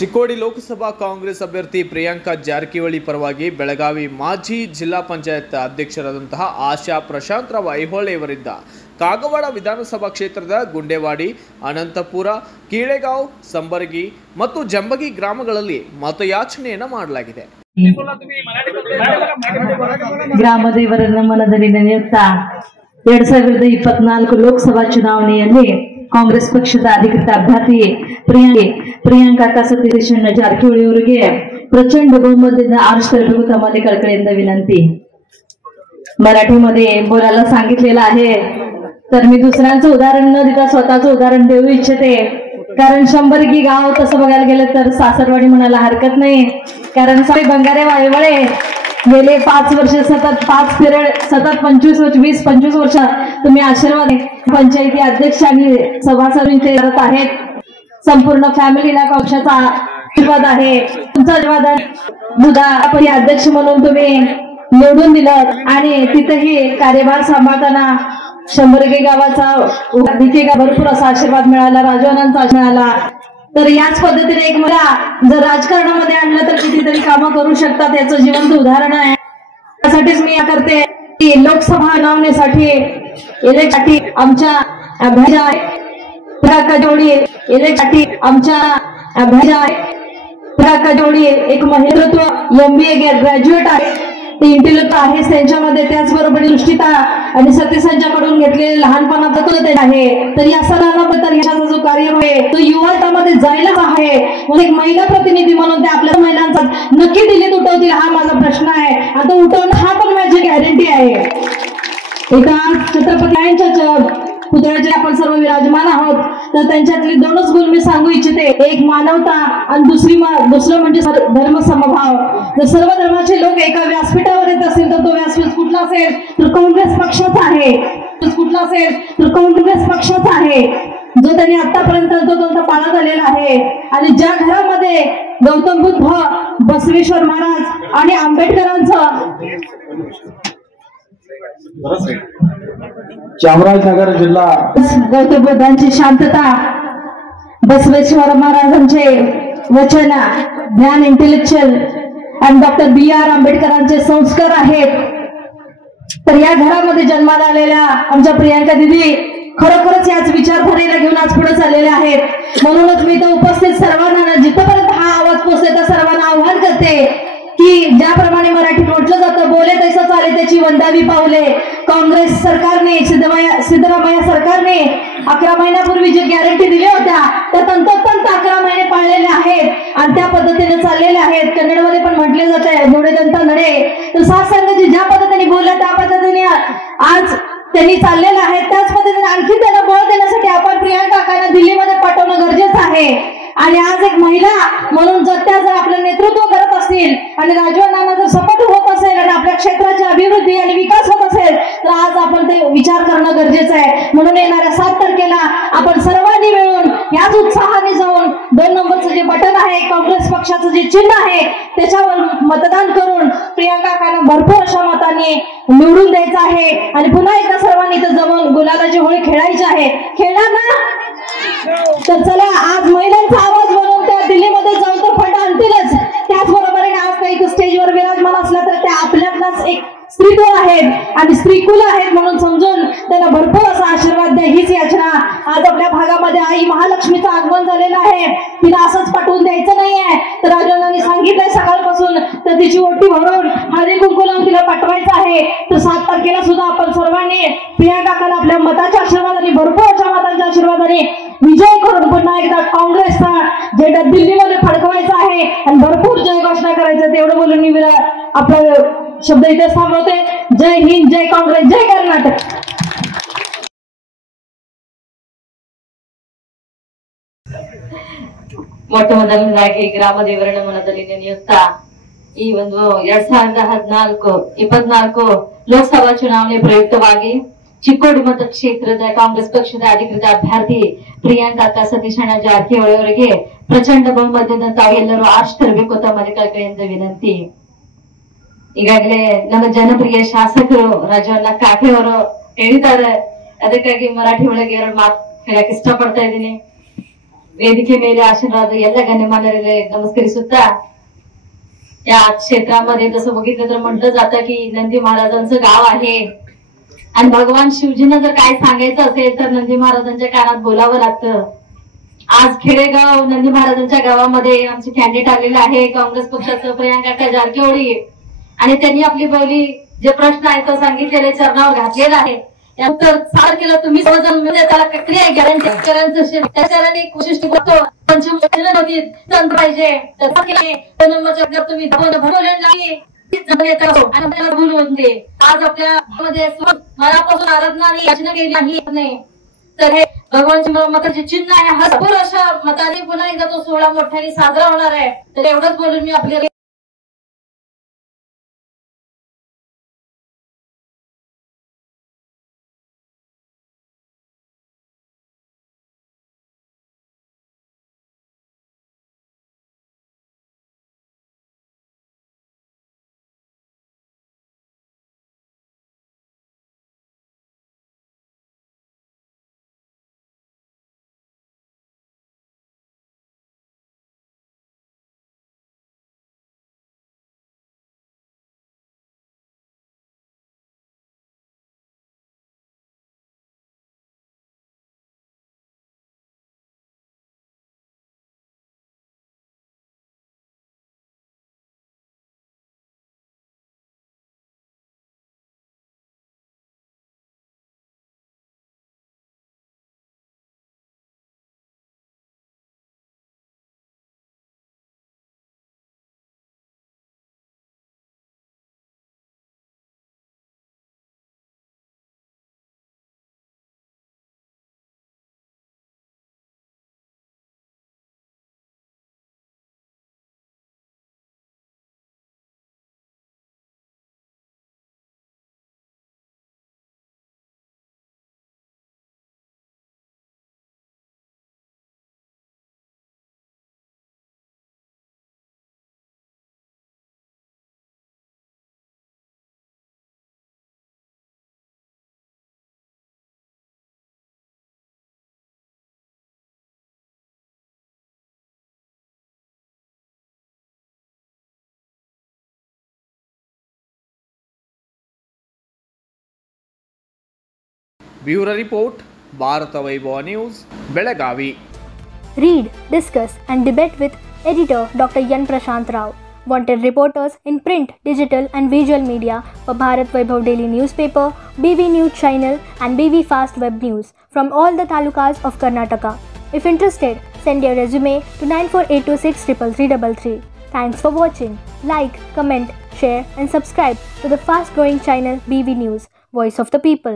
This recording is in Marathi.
ಚಿಕ್ಕೋಡಿ ಲೋಕಸಭಾ ಕಾಂಗ್ರೆಸ್ ಅಭ್ಯರ್ಥಿ ಪ್ರಿಯಾಂಕಾ ಜಾರಕಿಹೊಳಿ ಪರವಾಗಿ ಬೆಳಗಾವಿ ಮಾಜಿ ಜಿಲ್ಲಾ ಪಂಚಾಯತ್ ಅಧ್ಯಕ್ಷರಾದಂತಹ ಆಶಾ ಪ್ರಶಾಂತರಾವ್ ಐಹೊಳೆ ಅವರಿಂದ ಕಾಗವಾಡ ವಿಧಾನಸಭಾ ಕ್ಷೇತ್ರದ ಗುಂಡೇವಾಡಿ, ಅನಂತಪುರ, ಕೀಳೆಗಾಂವ್, ಸಂಬರಗಿ ಮತ್ತು ಜಂಬಗಿ ಗ್ರಾಮಗಳಲ್ಲಿ ಮತಯಾಚನೆಯನ್ನು ಮಾಡಲಾಗಿದೆ. ಗ್ರಾಮದೇವರನ್ನ ಮನದಲ್ಲಿ ನೆನೆಯುತ್ತಾ 2024 ಲೋಕಸಭಾ ಚುನಾವಣೆಯಲ್ಲಿ ಕಾಂಗ್ರೆಸ್ ಪಕ್ಷದ ಅಧಿಕೃತ ಅಭ್ಯರ್ಥಿ ಪ್ರಿಯಾಂಕಾ ಸತೀಶ್ ಜಾರಕಿಹೊಳಿ ಅವರಿಗೆ प्रचंड बहुमताने आरक्षण तम्हाले कळकळीने विनंती. मराठीमध्ये बोलायला सांगितलेलं आहे तर मी दुसऱ्यांचं उदाहरण न देता स्वतःचं उदाहरण देऊ इच्छिते. कारण शंभरगी गाव तसं बघायला गेलं तर सासरवाडी म्हणायला हरकत नाही. कारण सारे बंगारे वायवळे गेले 5 वर्ष सतत 5 पिरियड सतत 25 वर्ष तुम्ही आशीर्वाद पंचायती अध्यक्ष आणि सभासदांचे करत आहेत. संपूर्ण फॅमिलीला पक्षाचा आशीर्वाद आहे. तुमचा आशीर्वाद दुधापरी अध्यक्ष म्हणून तुम्ही निवडून दिलं आणि तिथेही कार्यभार सांभाळताना शंभरगी गावाचा भरपूर असा आशीर्वाद मिळाला, राजवानांचा मिळाला. तर याच पद्धतीने एक मला जर राजकारणामध्ये आणलं तर कितीतरी कामं करू शकतात याचं जिवंत उदाहरण आहे. त्यासाठीच मी करते की लोकसभा निवडणुकीसाठी इलेक्शनसाठी आमच्या अभ्यासा प्रियांका जोडी इलेक्शनसाठी आमच्या अभ्यासा प्रियांका जोडी एक महिलेत्व MBA ग्रॅज्युएट आहे, इंटेलेक्ट आहे त्यांच्यामध्ये. त्याचबरोबर दृष्टीता आणि सतीशांच्याकडून घेतलेले लहानपणापासून ते आहे. तर या सणाबद्दल याचा जो कार्यक्रम आहे तो युवकांमध्ये जायला आहे. मग एक महिला प्रतिनिधी म्हणून ते आपल्या महिलांचा नक्की दिल्लीत उठवतील हा माझा प्रश्न आहे. आता उठवणं हा पण माझी गॅरंटी आहे. एका छत्रपतींच्या पुतळ्याचे आपण सर्व विराजमान आहोत तर त्यांच्यातले 2च गुण मी सांगू इच्छिते. एक मानवता आणि दुसरं म्हणजे धर्म समभाव. जर सर्व धर्माचे लोक एका व्यासपीठावर येत असतील तर तो व्यासपीठ कुठला असेल तर काँग्रेस पक्षाचा आहे. कुठला असेल तर काँग्रेस पक्षाचा आहे जो त्यांनी आतापर्यंत तो पाळत आलेला आहे. आणि ज्या घरामध्ये गौतम बुद्ध, बसवेश्वर महाराज आणि आंबेडकरांचं चामराजनगर जिल्हा गौतम बुद्धांची शांतता, बसवेश्वर महाराजांचे वचन, ज्ञान, इंटेलेक्च्युअल आणि डॉक्टर BR आंबेडकरांचे संस्कार आहेत. तर या घरामध्ये जन्माला आलेल्या आमच्या प्रियांका दिदी खरोखरच याच विचारधारेला घेऊन आज पुढे चाललेल्या आहेत. म्हणूनच मी इथं उपस्थित सर्वांना जिथपर्यंत हा आवाज पोहोचते त्या सर्वांना आव्हान करते की ज्याप्रमाणे मराठी म्हटलं जातं बोले तसं चाले त्याची वंदावी पावले. काँग्रेस सरकारने सिद्धरामय्या सरकारने 11 महिन्यापूर्वी जे गॅरंटी दिल्या होत्या त्या तंतोतंत 11 महिने पाळलेले आहेत आणि त्या पद्धतीने चाललेले आहेत. कन्नडमध्ये पण म्हटले जाते नोडे जनता नडे. तर साथ संघाची ज्या पद्धतीने बोलल्या त्या पद्धतीने आज त्यांनी चाललेलं आहे. त्याच पद्धतीने आणखी त्यांना बळ देण्यासाठी आपण प्रियांका काकांना दिल्लीमध्ये पाठवणं गरजेचं आहे. आणि आज एक महिला म्हणून जर त्या आपलं नेतृत्व करत असतील आणि राजवानांना जर सपोर्ट होत असेल आणि आपल्या क्षेत्राची अभिवृद्धी आणि विकास होत असेल तर आज आपण ते विचार करणं गरजेचं आहे. म्हणून येणाऱ्या 7 तारखेला आपण सर्वांनी मिळून याच उत्साहाने जाऊन 2 नंबरचं जे बटन आहे काँग्रेस पक्षाचं जे चिन्ह आहे त्याच्यावर मतदान करून प्रियांका काकांना भरपूर अशा मताने निवडून द्यायचं आहे. आणि पुन्हा एकदा सर्वांनी इथं जमून गुलालाची होळी खेळायची आहे. खेळणार ना? तर चला आज महिलांचा आवाज म्हणून त्या दिल्लीमध्ये जाऊन तर फंड आणतीलच. त्याचबरोबरीने आज काही स्टेजवर विराजमान असला तर त्या आपल्यातलाच एक स्त्रीत्व आहेत आणि स्त्रीकुल आहेत म्हणून समजून त्यांना भरपूर असा आशीर्वाद द्या हीच याचना. आज आपल्या भागामध्ये आई महालक्ष्मीचं आगमन झालेलं आहे. तिला असंच पाठवून द्यायचं नाहीये. तर राजवानांनी सांगितलंय सकाळपासून तर तिची ओटी भरून हळदी कुंकू लावून तिला पाठवायचं आहे. तर 7 तारखेला सुद्धा आपण सर्वांनी प्रियांका काकांना आपल्या मताच्या आशीर्वादाने भरपूर अशा मतांच्या आशीर्वादाने विजय करून पुन्हा एकदा काँग्रेसचा झेंडा दिल्लीमध्ये फडकवायचा आहे आणि भरपूर जय घोषणा करायचं. तेवढं बोलून मी आपला शब्द इथे थांबवते. जय हिंद, जय काँग्रेस, जय कर्नाटक. ಮೊಟ್ಟ ಮೊದಲನೇದಾಗಿ ಗ್ರಾಮದೇವರನ್ನ ಮನದಲ್ಲಿ ನೆನೆಯುತ್ತಾ ಈ ಒಂದು 2024 ಲೋಕಸಭಾ ಚುನಾವಣೆ ಪ್ರಯುಕ್ತವಾಗಿ ಚಿಕ್ಕೋಡಿ ಮತಕ್ಷೇತ್ರದ ಕಾಂಗ್ರೆಸ್ ಪಕ್ಷದ ಅಧಿಕೃತ ಅಭ್ಯರ್ಥಿ ಪ್ರಿಯಾಂಕಾ ಸತೀಶ್ ಜಾರಕಿಹೊಳಿ ಅವರಿಗೆ ಪ್ರಚಂಡ ಬಹುಮತದಿಂದ ತಾವೆಲ್ಲರೂ ಆರಿಸಬೇಕು ತಮ್ಮಲ್ಲಿ ಕಳಕಳಿಯಿಂದ ವಿನಂತಿ. ಈಗಾಗಲೇ ನಮ್ಮ ಜನಪ್ರಿಯ ಶಾಸಕರು ರಾಜವನ್ನ ಕಾಕೆ ಅವರು ಹೇಳಿದ್ದಾರೆ. ಅದಕ್ಕಾಗಿ ಮರಾಠಿ ಒಳಗೆ 2 ಮಾತು ಹೇಳಕ್ ಇಷ್ಟಪಡ್ತಾ ಇದ್ದೀನಿ. ವೇದಿಕೆ ಮೇಲೆ ಆಶೀರ್ವಾದ ಎಲ್ಲ गणमान्यರಿಗೆ नमस्कारिಸುತ್ತಾ या क्षेत्रामध्ये जसं बघितलं तर म्हटलं जातं की नंदी महाराजांचं गाव आहे आणि भगवान शिवजींना जर काय सांगायचं असेल तर नंदी महाराजांच्या कानात बोलावं लागतं. आज खेडेगाव नंदी महाराजांच्या गावामध्ये आमचे कॅन्डिडेट आलेले आहे काँग्रेस पक्षाचं प्रियांका जारकिहोळी आणि त्यांनी आपली पहिली जे प्रश्न आहे तो सांगितलेले चरणावर घातलेला आहे. उत्तर सार केलं तुम्ही सर्वजण म्हणजे त्याला क्रिया गॅरंटी करायचं त्याच्याने कोशिश करतो पंचमोचन होती तंत्र पाहिजे तुम्ही भूल होते. आज आपल्या मध्ये मनापासून आराधना आणि याचना केली नाही तर हे भगवानच्या मताचे चिन्ह आहे. भरपूर अशा मताने पुन्हा एकदा तो सोहळा मोठ्याने साजरा होणार आहे. तर एवढंच बोलून मी आपल्या ब्युरो रिपोर्ट ಭಾರತ ವೈಭವ news Belagavi. Read, discuss and debate with editor Dr. Yan Prashant Rao. Wanted reporters in print, digital and visual media for Bharat Vaibhav Daily Newspaper, BV News Channel and BV Fast Web News from all the talukas of Karnataka. If interested, send your resume to 9482633333. Thanks for watching. Like, comment, share and subscribe to the fast growing channel BV News, Voice of the People.